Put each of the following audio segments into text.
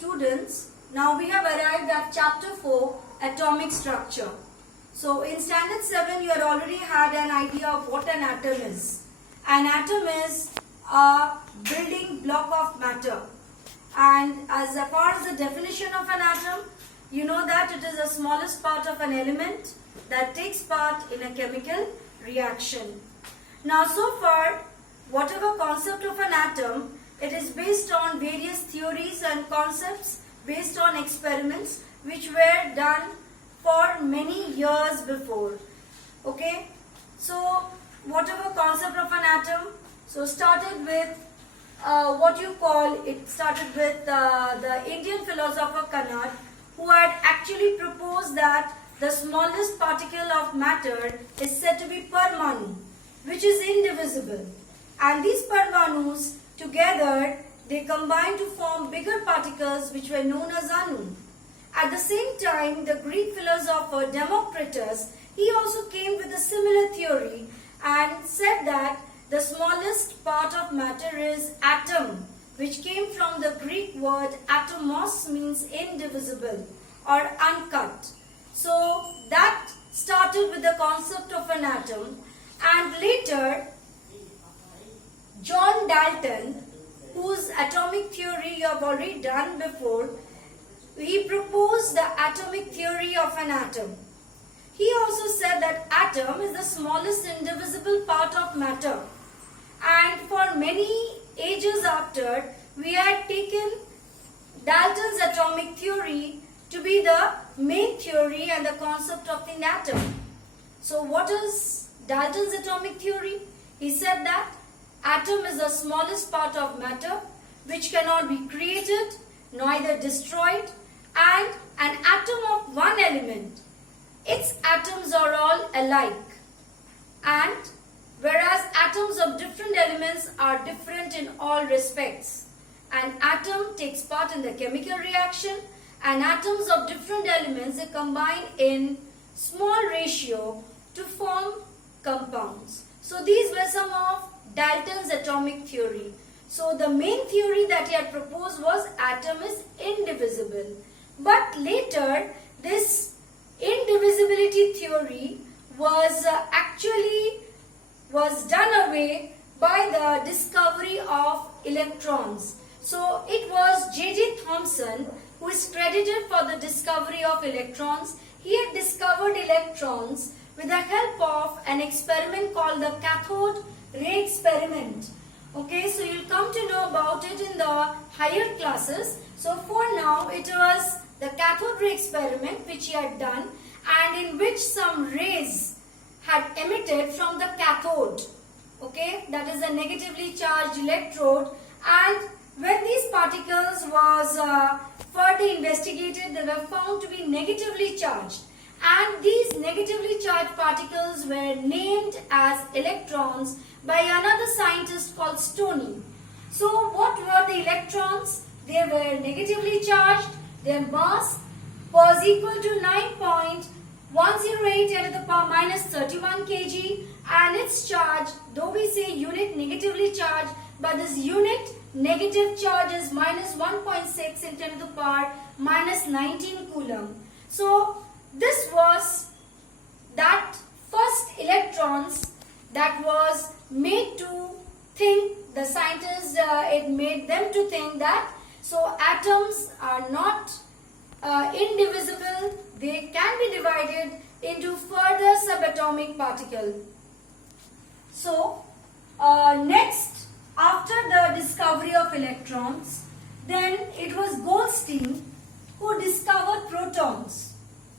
students, now we have arrived at chapter 4, atomic structure. So in standard 7 you had already had an idea of what an atom is. An atom is a building block of matter, and as far as the definition of an atom, you know that it is the smallest part of an element that takes part in a chemical reaction. Now so far, whatever concept of an atom, it is based on various theories and concepts based on experiments which were done for many years before. Okay, so whatever concept of an atom, so started with the Indian philosopher Kanad, who had actually proposed that the smallest particle of matter is said to be Parmanu, which is indivisible, and these Parmanus together they combine to form bigger particles which were known as Anu. At the same time, the Greek philosopher Democritus, he also came with a similar theory and said that the smallest part of matter is atom, which came from the Greek word atomos, means indivisible or uncut. So that started with the concept of an atom, and later John Dalton, whose atomic theory you have already done before, he proposed the atomic theory of an atom. He also said that atom is the smallest indivisible part of matter, and for many ages after, we had taken Dalton's atomic theory to be the main theory and the concept of the atom. So what is Dalton's atomic theory? He said that atom is the smallest part of matter which cannot be created, neither destroyed, and an atom of one element, its atoms are all alike, and whereas atoms of different elements are different in all respects. An atom takes part in the chemical reaction, and atoms of different elements they combine in small ratio to form compounds. So these were some of Dalton's atomic theory. So the main theory that he had proposed was atom is indivisible. But later this indivisibility theory was done away by the discovery of electrons. So it was J.J. Thomson who is credited for the discovery of electrons. He had discovered electrons with the help of an experiment called the cathode ray experiment. Okay, so you'll come to know about it in the higher classes. So for now, it was the cathode ray experiment which he had done, and in which some rays had emitted from the cathode. Okay, that is a negatively charged electrode, and when these particles was further investigated, they were found to be negatively charged, and these negatively charged particles were named as electrons by another scientist called Stoney. So what were the electrons? They were negatively charged. Their mass was equal to 9.108 10 to the power minus 31 kg, and its charge, though we say unit negatively charged, but this unit negative charge is minus 1.6 in 10 to the power minus 19 coulomb. So this was that first electrons that was made to think, the scientists, it made them to think that so atoms are not indivisible, they can be divided into further subatomic particles. So next, after the discovery of electrons, then it was Goldstein who discovered protons.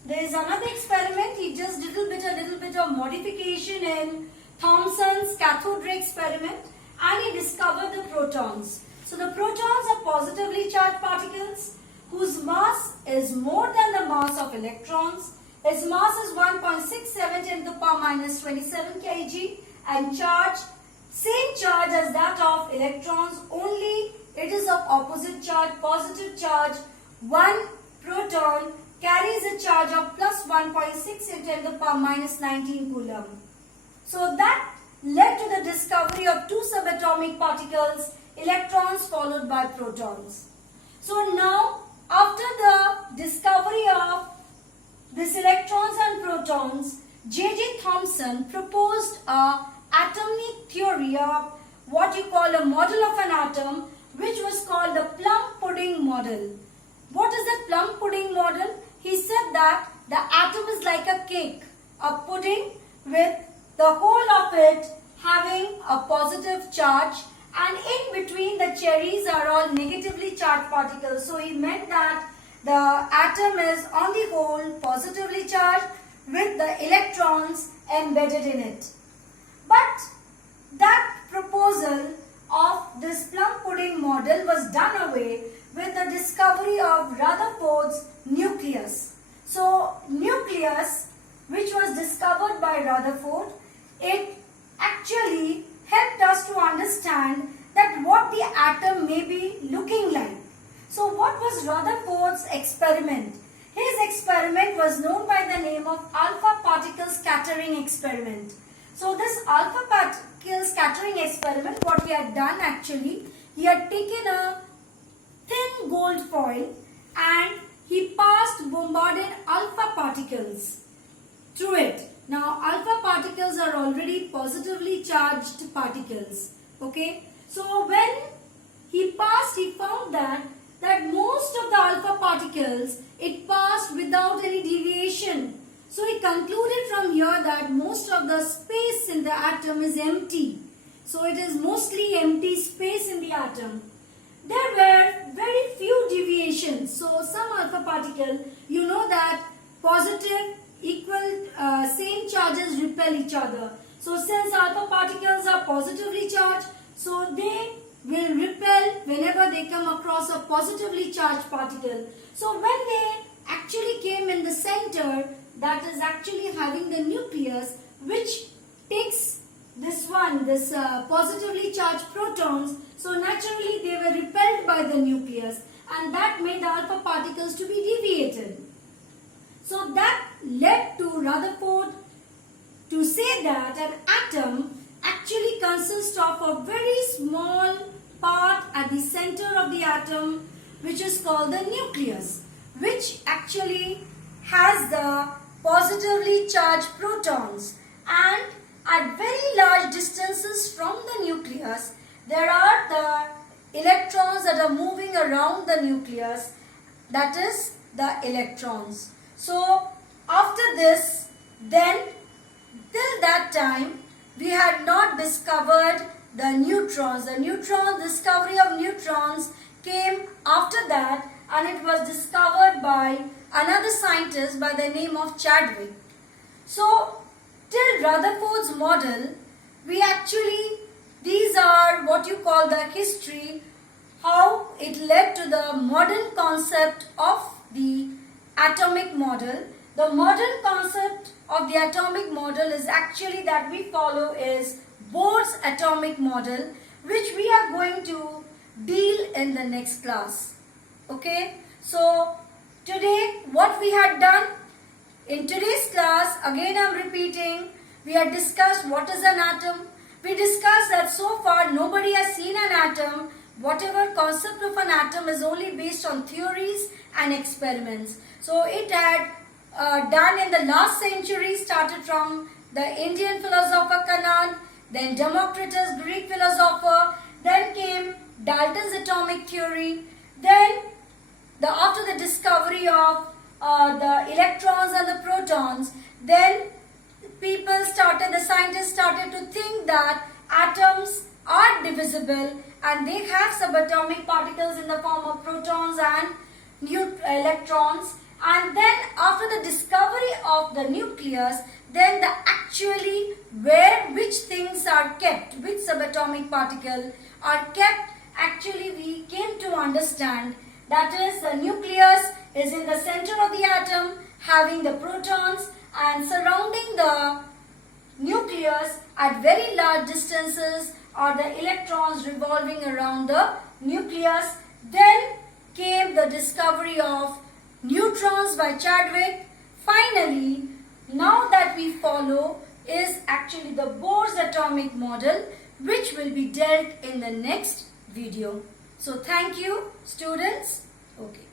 There is another experiment, he just did a little bit of modification in Thomson's cathode ray experiment, and he discovered the protons. So the protons are positively charged particles whose mass is more than the mass of electrons. Its mass is 1.67 10 to the power minus 27 kg, and charge, same charge as that of electrons, only it is of opposite charge, positive charge. One proton carries a charge of plus 1.6 in 10 to the power minus 19 coulomb. So that led to the discovery of two subatomic particles, electrons followed by protons. So now protons, J.J. Thomson proposed a atomic theory of what you call a model of an atom, which was called the Plum pudding model. What is the plum pudding model? He said that the atom is like a cake, a pudding with the whole of it having a positive charge, and in between the cherries are all negatively charged particles. So he meant that the atom is on the whole positively charged with the electrons embedded in it. But that proposal of this plum pudding model was done away with the discovery of Rutherford's nucleus. So nucleus, which was discovered by Rutherford, it actually helped us to understand that what the atom may be looking like. So what was Rutherford's experiment? His experiment was known by the name of alpha particle scattering experiment. So this alpha particle scattering experiment, what he had done actually, he had taken a thin gold foil and he bombarded alpha particles through it. Now alpha particles are already positively charged particles. Okay. So when he found that most of the alpha particles, it passed without any deviation. So he concluded from here that most of the space in the atom is empty. So it is mostly empty space in the atom. There were very few deviations. So some alpha particle, you know that positive, equal, same charges repel each other. So since alpha particles are positively charged, so they will repel whenever they come across a positively charged particle. So when they actually came in the center, that is actually having the nucleus, which takes this positively charged protons, so naturally they were repelled by the nucleus, and that made the alpha particles to be deviated. So that led to Rutherford to say that an atom actually consists of a very small part at the center of the atom, which is called the nucleus, which actually has the positively charged protons, and at very large distances from the nucleus there are the electrons that are moving around the nucleus, that is the electrons. So after this, then till that time we had not discovered the neutrons. The discovery of neutrons came after that, and it was discovered by another scientist by the name of Chadwick. So till Rutherford's model, these are what you call the history, how it led to the modern concept of the atomic model. The modern concept of the atomic model is actually that we follow is Bohr's atomic model, which we are going to deal in the next class. Okay, so today what we had done in today's class, again I am repeating, we had discussed what is an atom. We discussed that so far nobody has seen an atom. Whatever concept of an atom is only based on theories and experiments. So it had done in the last century, started from the Indian philosopher Kanad, then Democritus, Greek philosopher, then came Dalton's atomic theory, then after the discovery of the electrons and the protons, then the scientists started to think that atoms are divisible and they have subatomic particles in the form of protons and electrons. And then after the discovery of the nucleus, then which things are kept, which subatomic particle are kept, actually we came to understand that is the nucleus is in the center of the atom having the protons, and surrounding the nucleus at very large distances are the electrons revolving around the nucleus. Then came the discovery of neutrons by Chadwick. Finally, now that we follow is actually the Bohr's atomic model, which will be dealt in the next video. So thank you, students. Okay.